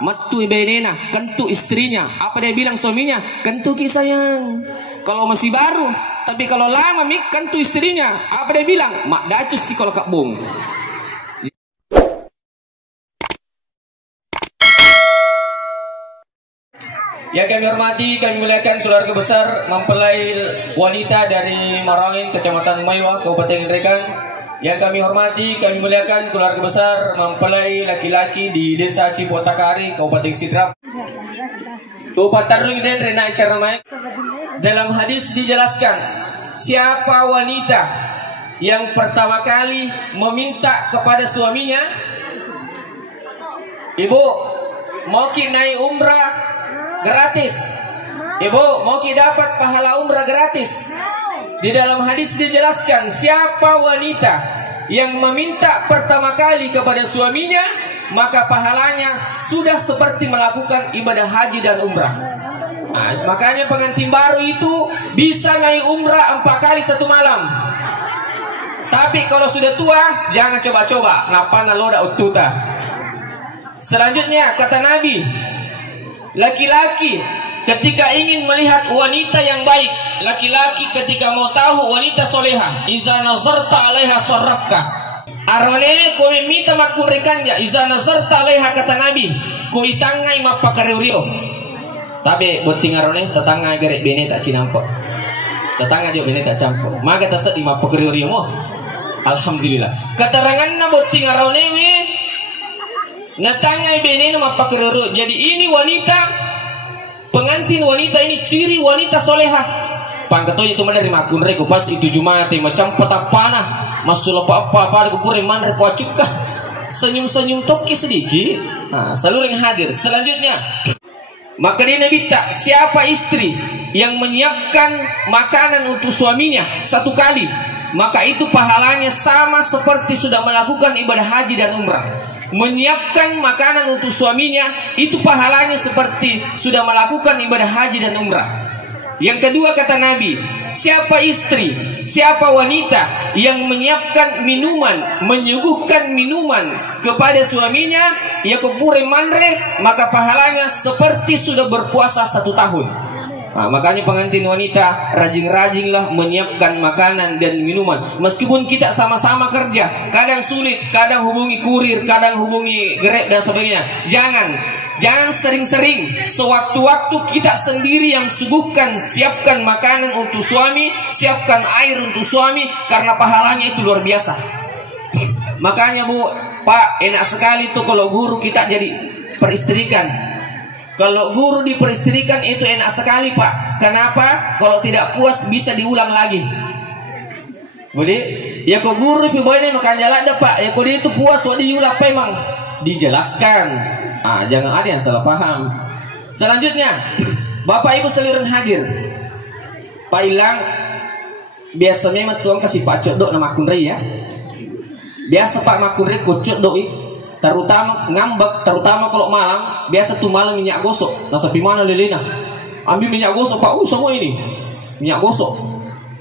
Matu benena, kentu istrinya. Apa dia bilang suaminya? Kentu ki sayang. Kalau masih baru, tapi kalau lama mik kentu istrinya. Apa dia bilang? Mak dacus sih kalau kak bung. Yang kami hormati, kami muliakan keluarga besar mempelai wanita dari Marangin, Kecamatan Maiwa, Kabupaten Ngerekan. Yang kami hormati, kami muliakan keluarga besar mempelai laki-laki di Desa Cipotakari, Kabupaten Sidrap. Upatarung dan Rena Icaramai. Dalam hadis dijelaskan, siapa wanita yang pertama kali meminta kepada suaminya, ibu mau ki naik umrah gratis, ibu mau ki dapat pahala umrah gratis. Di dalam hadis dijelaskan, siapa wanita yang meminta pertama kali kepada suaminya, maka pahalanya sudah seperti melakukan ibadah haji dan umrah. Nah, makanya pengantin baru itu bisa naik umrah 4 kali 1 malam. Tapi kalau sudah tua, jangan coba-coba. Napa naloda ututa. Selanjutnya kata Nabi, laki-laki ketika ingin melihat wanita yang baik, laki-laki ketika mau tahu wanita soleha, iza nazarta alaiha sarrafka. Arone ko minta makurikan ya, iza nazarta alaiha kata Nabi, ko itangai mapakario. Tapi buting arone tetangga gerek bene tak cinampok. Tetangga dia bene tak campur. Maka taset di mapakario mo. Alhamdulillah. Keterangan na buting arone we natangai bene na mapakario. Jadi ini wanita, pengantin wanita ini ciri wanita soleha. Pangkatoy itu dari makun reku pas itu Jumat macam petak panah masuk apa-apa ada kupure man repuacukah senyum-senyum toki sedikit. Nah, selalu yang hadir. Selanjutnya, maka dia Nabi tak, siapa istri yang menyiapkan makanan untuk suaminya 1 kali, maka itu pahalanya sama seperti sudah melakukan ibadah haji dan umrah. Menyiapkan makanan untuk suaminya itu pahalanya seperti sudah melakukan ibadah haji dan umrah. Yang kedua kata Nabi, siapa istri, siapa wanita yang menyiapkan minuman, menyuguhkan minuman kepada suaminya, ya kupure manre, maka pahalanya seperti sudah berpuasa 1 tahun. Nah, makanya pengantin wanita rajin-rajinlah menyiapkan makanan dan minuman. Meskipun kita sama-sama kerja, kadang sulit, kadang hubungi kurir, kadang hubungi Grab dan sebagainya. Jangan sering-sering, sewaktu-waktu kita sendiri yang suguhkan, siapkan makanan untuk suami, siapkan air untuk suami, karena pahalanya itu luar biasa. Makanya Bu, Pak, enak sekali tuh kalau guru kita jadi peristrikan. Kalau guru diperistrikan itu enak sekali Pak. Kenapa? Kalau tidak puas bisa diulang lagi. Jadi, ya kok guru piboyne makan jalan dah Pak. Ya kok dia itu puas wadi diulang apa emang? Dijelaskan. Ah, jangan ada yang salah paham. Selanjutnya, Bapak Ibu sekalian hadir. Pak Ilang biasanya tuang kasih Pak Codok nama kunrei ya. Biasa Pak makunrei kucut doi, terutama ngambek, terutama kalau malam. Biasa tuh malam minyak gosok. Nah, sapi mana lelena? Ambil minyak gosok Pak. Semua ini minyak gosok.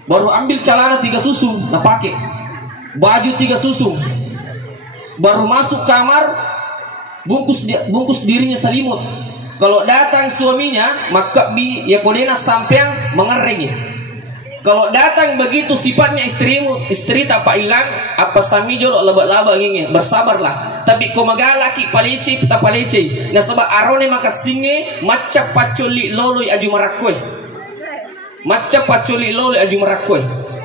Baru ambil celana 3 susung, nah pakai baju 3 susung. Baru masuk kamar, bungkus dirinya selimut. Kalau datang suaminya, maka ya kodena sampean mengereng ya. Kalau datang begitu sifatnya istrimu, istri tak Pak Ilang, apa sami jolok laba-laba gini, bersabarlah. Tapi kau magalaki palece pita palece. Nah sebab arone maka singe macap pacoli loloi aju marakoi. Macap pacoli loloi aju marakoi.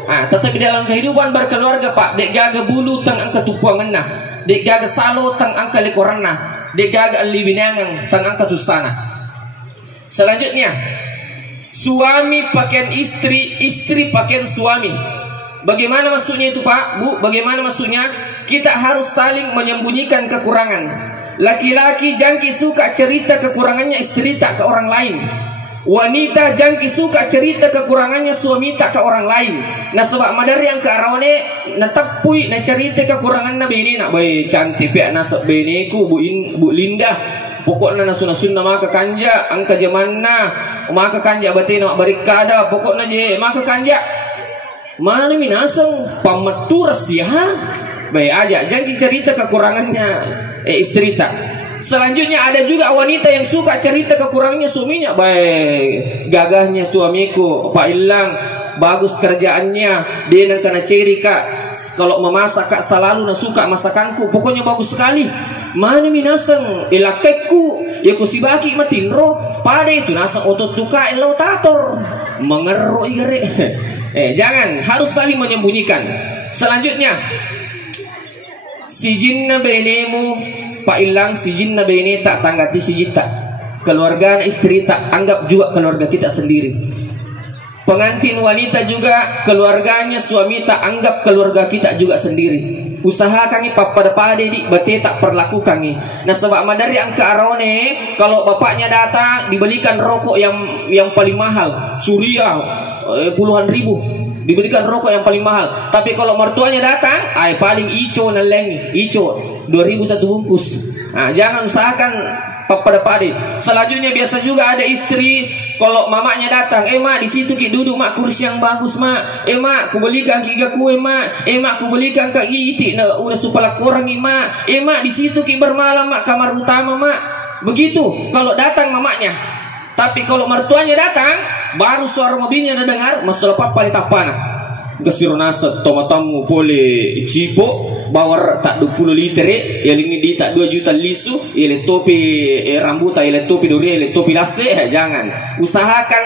Ah, tetapi dalam kehidupan berkeluarga Pak, dek gaga bulu tang angka tupuangan nah. Dek gaga salo tang angka likoranna, dek gaga libinangang tang angka susana. Selanjutnya, suami pakaian istri, istri pakaian suami. Bagaimana maksudnya itu Pak, Bu? Bagaimana maksudnya? Kita harus saling menyembunyikan kekurangan. Laki-laki jangki suka cerita kekurangannya istri tak ke orang lain. Wanita jangki suka cerita kekurangannya suami tak ke orang lain. Nah sebab madari yang ke arawane natapui na cerita kekurangan na bini nak bayi cantik ya nasab bini ku Bu Linda. Pokoknya nasun maka kanja angka jamanna maka kanja batin mak barikada pokoknya je maka kanja. Mana minasang pamatur sia bayi aja jangki cerita kekurangannya istri tak. Selanjutnya ada juga wanita yang suka cerita kekurangannya suaminya. Baik, gagahnya suamiku Pak Ilang, bagus kerjaannya, dia nang kena ciri kak, kalau memasak kak selalu suka masakanku, pokoknya bagus sekali. Mana minasang ilakekku ya kusibaki matinro pada itu nasang otot tuka elo tator mengeruk igere. Jangan, harus saling menyembunyikan. Selanjutnya si jinna benemu Pak Ilang, si jinna bene tak tanggapi si jita keluarga istri tak anggap juga keluarga kita sendiri. Pengantin wanita juga keluarganya suami tak anggap keluarga kita juga sendiri. Usahakan ni pada di bete tak perlakukan ni. Nah sebab madari angka arone kalau bapaknya datang dibelikan rokok yang paling mahal, Surya puluhan ribu dibelikan rokok yang paling mahal. Tapi kalau mertuanya datang, paling ico neleng, ico 2000 satu bungkus. Nah, jangan usahakan pada pade. Selanjutnya biasa juga ada istri kalau mamanya datang, mak di situ ki duduk mak kursi yang bagus mak, mak ku belikan kiga kue mak, mak ku belikan kak iti nah udah supaya kurang mak, mak di situ ki bermalam mak kamar utama mak. Begitu kalau datang mamanya. Tapi kalau mertuanya datang, baru suara mobilnya ada dengar, masalah papa di tapana. Kesirunasa tomatamu pole cipo bawar tak 20 liter ya ini di tak 2 juta lisu ya le topi rambuta ya le topi duri ya le topi lase. Jangan, usahakan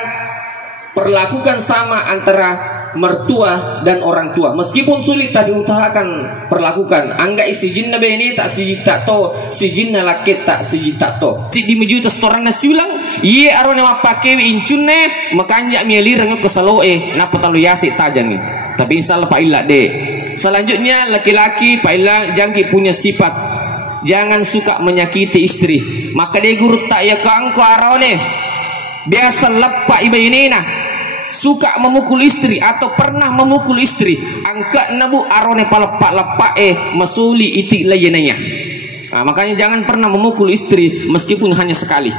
perlakukan sama antara mertua dan orang tua, meskipun sulit tapi usahakan perlakukan. Angga isi jinna bene tak si tak to, si jinna laket tak si tak to. Si di meju setoran nasi ulang ye arone mapake incunne makanya mielirang ke saloe napa talu yasi tajang ni. Tapi insyaallah Pak Ilang dek. Selanjutnya laki-laki Pak Ilang jangan punya sifat jangan suka menyakiti istri. Maka dia guru tak ya kangko arone biasa lepak iba ini nah suka memukul istri atau pernah memukul istri, angka nabu arone palepak-lepak masuli iti layenanya. Nah, makanya jangan pernah memukul istri meskipun hanya sekali.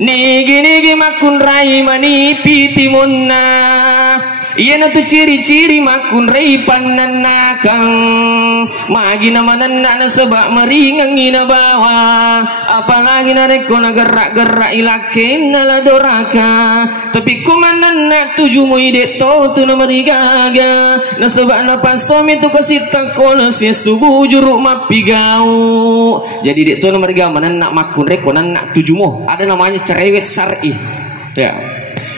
Nigi makun rai mani pitimunna iya na tu ciri-ciri makun rai pananakang magi namanan na sebab meringang ina bawa apalagi na reko na gerak-gerak ilakin na ladoraka tapi kumanan na tuju mo ide to tu na marigaga na sebab na pasomi tu kasih takol si subuh juruk mapigau. Jadi dek tu na marigaga manan na makun reko na tuju mo ada namanya cerewet syar'i ya.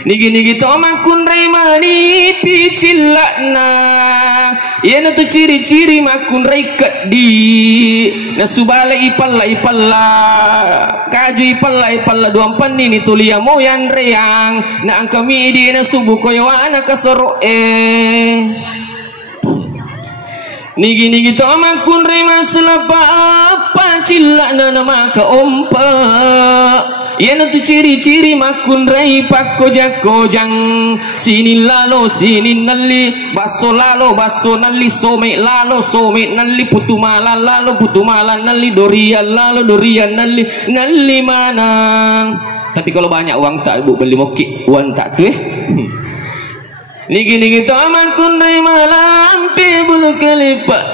Nigi to makun rai mani picilakna iya na tu ciri-ciri makun rai kedi na subala ipalla kaju ipalla duampan ini tulia moyan reang na ang kami di na subuh koyawana kasoro Nigi to makun rai maslapa apa cilakna na maka ompa iya na tu ciri-ciri makun rai pakojang sini lalo sini nalli baso lalo baso nalli some lalo some nalli putumala lalo putumala nalli dorian lalo dorian nalli mana. Tapi kalau banyak uang tak ibu beli moki uang tak tu Nigi to makun rai malam pe bulu kelipat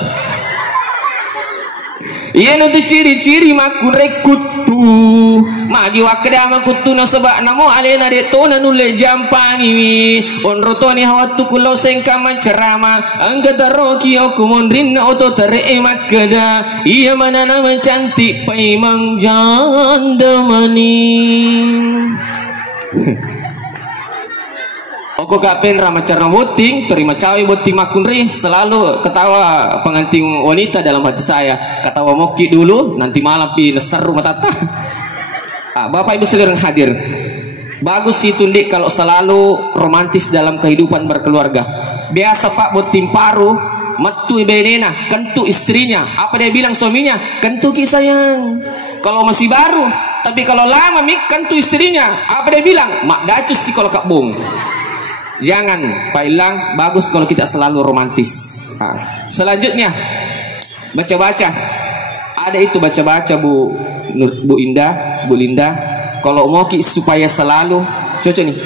iya na tu ciri-ciri makun rai kutu magi wakda makutu na sebab namo alena de to na nule jampangi on rotoni hawatu kulo sengka mancerama angga taroki okumondrin na oto tare makada iya mana nama cantik paimang janda mani. Oko kapen ramacarna voting terima cawe voting makunri selalu ketawa pengantin wanita dalam hati saya ketawa moki dulu nanti malam di seru matata. Bapak ibu sekalian hadir bagus sih tundik kalau selalu romantis dalam kehidupan berkeluarga. Biasa pak voting paru metu ibenena kentu istrinya apa dia bilang suaminya kentu ki sayang kalau masih baru. Tapi kalau lama mik kentu istrinya apa dia bilang mak dacus sih kalau kak bung. Jangan Pak Ilang, bagus kalau kita selalu romantis. Selanjutnya baca-baca. Ada itu baca-baca Bu Indah, Bu Linda. Kalau mau supaya selalu cocok nih.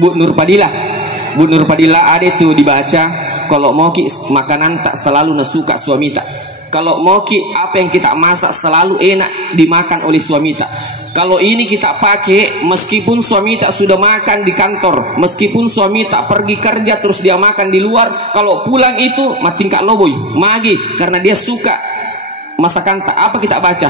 Bu Nurpadila ada itu dibaca. Kalau mau makanan tak selalu nasuka suami tak. Kalau mau apa yang kita masak selalu enak dimakan oleh suami tak. Kalau ini kita pakai, meskipun suami tak sudah makan di kantor, meskipun suami tak pergi kerja terus dia makan di luar, kalau pulang itu mati kak loboy, magi karena dia suka masakan tak. Apa kita baca?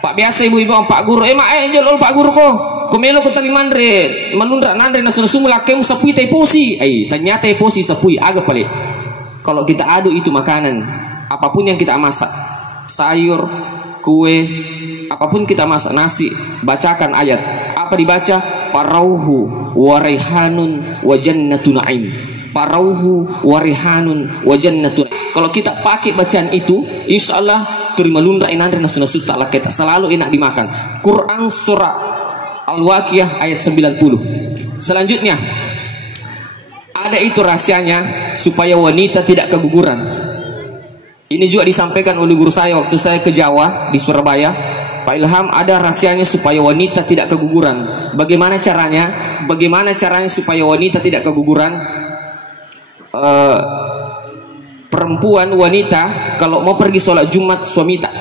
Pak biasa ibu-ibu Pak Guru, jolol Pak Guru ko melo ko tali mandre, manundra nandre na sumula kemu sapui te posi. Ternyata posi sapui agak pelik. Kalau kita adu itu makanan, apapun yang kita masak, sayur, kue, apapun kita masak, nasi, bacakan ayat. Apa dibaca? Parauhu wa raihanun wa jannatun na'im. Parauhu wa raihanun wa jannatun. Kalau kita pakai bacaan itu, insya Allah terima lundra inandre nasuna suta laketa, selalu enak dimakan. Quran surah Al-Waqiah ayat 90. Selanjutnya ada itu rahasianya supaya wanita tidak keguguran. Ini juga disampaikan oleh guru saya waktu saya ke Jawa di Surabaya. Pak Ilham, ada rahasianya supaya wanita tidak keguguran. Bagaimana caranya? Bagaimana caranya supaya wanita tidak keguguran? Perempuan wanita kalau mau pergi sholat Jumat suami tak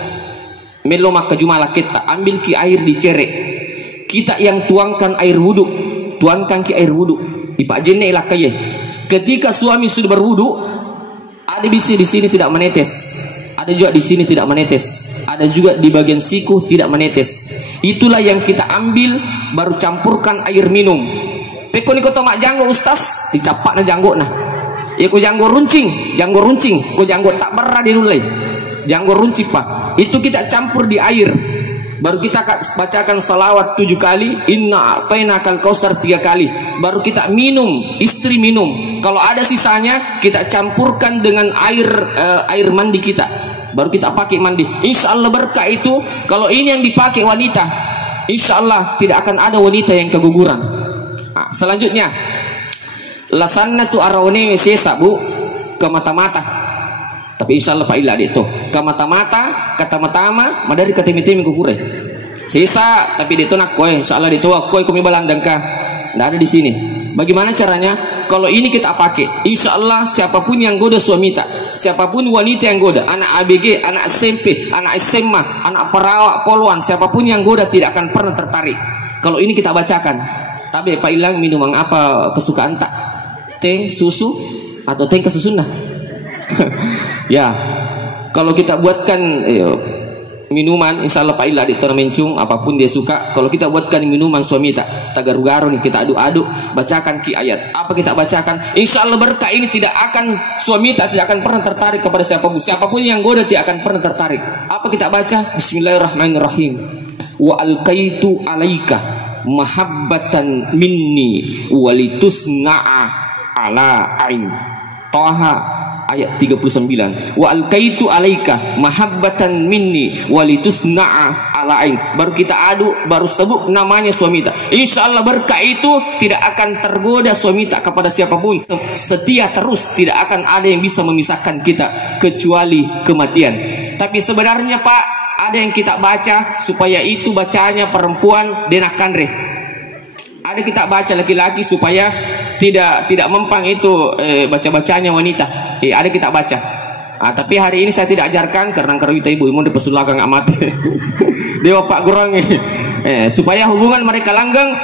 melo maka Jumat kita ambil ki air dicerek. Kita yang tuangkan air wudhu, tuangkan ki air wudhu. Ipak jene ilakaye. Ketika suami sudah berwudu, ada di sini tidak menetes, ada juga di sini tidak menetes, ada juga di bagian siku tidak menetes. Itulah yang kita ambil, baru campurkan air minum. Peko ni koto mak janggo ustaz, dicapak na janggo nah. Ya ko janggo runcing, ko janggo tak berada di nulai. Janggo runcing pak. Itu kita campur di air. Baru kita bacakan salawat 7 kali, inna a'tainakal kausar 3 kali. Baru kita minum, istri minum. Kalau ada sisanya kita campurkan dengan air mandi kita. Baru kita pakai mandi. Insya Allah berkah itu. Kalau ini yang dipakai wanita, insya Allah tidak akan ada wanita yang keguguran. Nah, selanjutnya, lasannatu arawne sesa bu ke mata-mata. Tapi insya Allah Pak Ila itu ke mata-mata kata mata-mata madari ke timi-timi kukure sisa tapi itu nak kue insya Allah itu kue kumi balandangka tidak ada di sini. Bagaimana caranya? Kalau ini kita pakai, insya Allah siapapun yang goda suami tak, siapapun wanita yang goda, anak ABG, anak SMP, anak SMA, anak perawak, poluan, siapapun yang goda tidak akan pernah tertarik. Kalau ini kita bacakan. Tapi Pak Ilang minuman apa kesukaan tak? Teh, susu atau teh kesusunah? Ya, kalau kita buatkan minuman, insya Allah Pak Ila di mencung apapun dia suka. Kalau kita buatkan minuman suami tak garu-garu nih, kita aduk-aduk, bacakan ki ayat. Apa kita bacakan? Insya Allah berkah ini tidak akan suami tak tidak akan pernah tertarik kepada siapapun. Siapapun yang goda tidak akan pernah tertarik. Apa kita baca? Bismillahirrahmanirrahim. Wa alqaitu alaika mahabbatan minni walitusna'a ala ain. Toha ayat 39. Wa alqaitu alaika mahabbatan minni walitusna'a ala ain. Baru kita aduk, baru sebut namanya suami tak. Insyaallah berkah itu tidak akan tergoda suami tak kepada siapapun. Setia terus, tidak akan ada yang bisa memisahkan kita kecuali kematian. Tapi sebenarnya Pak, ada yang kita baca supaya itu bacanya perempuan denakanre. Ada kita baca laki-laki supaya tidak mempang itu baca-bacanya wanita. Ada kita baca. Tapi hari ini saya tidak ajarkan karena kita ibu-ibu di pesulaka nggak mati. Dewa Pak Gurang supaya hubungan mereka langgeng.